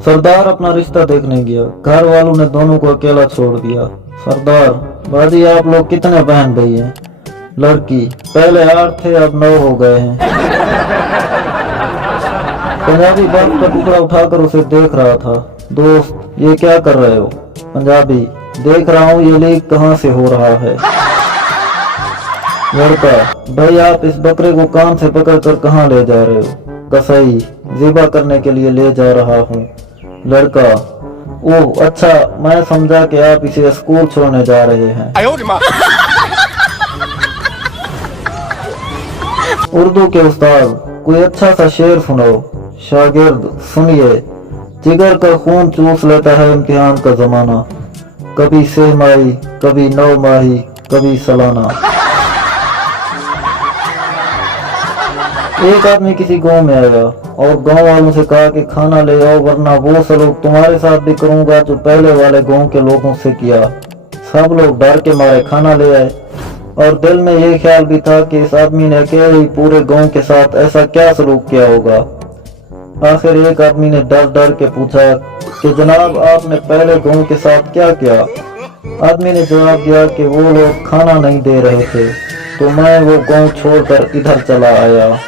सरदार अपना रिश्ता देखने गया। घर वालों ने दोनों को अकेला छोड़ दिया। सरदार, बाजी आप लोग कितने बहन भाई हैं? लड़की, पहले 8 थे अब 9 हो गए हैं। पंजाबी बर्फ का टुकड़ा उठाकर उसे देख रहा था। दोस्त, ये क्या कर रहे हो? पंजाबी, देख रहा हूँ ये लीक कहाँ से हो रहा है। लड़का, भाई आप इस बकरे को कान से पकड़कर कहाँ ले जा रहे हो? कसाई, ज़िबा करने के लिए ले जा रहा हूँ। लड़का, ओह अच्छा, मैं समझा कि आप इसे स्कूल छोड़ने जा रहे हैं। उर्दू के उस्ताद, कोई अच्छा सा शेर सुनाओ। शागिर्द, सुनिए। जिगर का खून चूस लेता है इम्तिहान का जमाना, कभी 6 माही, कभी 9 माही, कभी सालाना। एक आदमी किसी गांव में आया और गांव वालों से कहा कि खाना ले आओ वरना वो सलूक तुम्हारे साथ भी करूंगा जो पहले वाले गांव के लोगों से किया। सब लोग डर के मारे खाना ले आए और दिल में ये ख्याल भी था कि इस आदमी ने अकेले ही पूरे गांव के साथ ऐसा क्या सलूक किया होगा। आखिर एक आदमी ने डर डर के पूछा कि जनाब आपने पहले गांव के साथ क्या किया? आदमी ने जवाब दिया कि वो लोग खाना नहीं दे रहे थे तो मैं वो गांव छोड़कर इधर चला आया।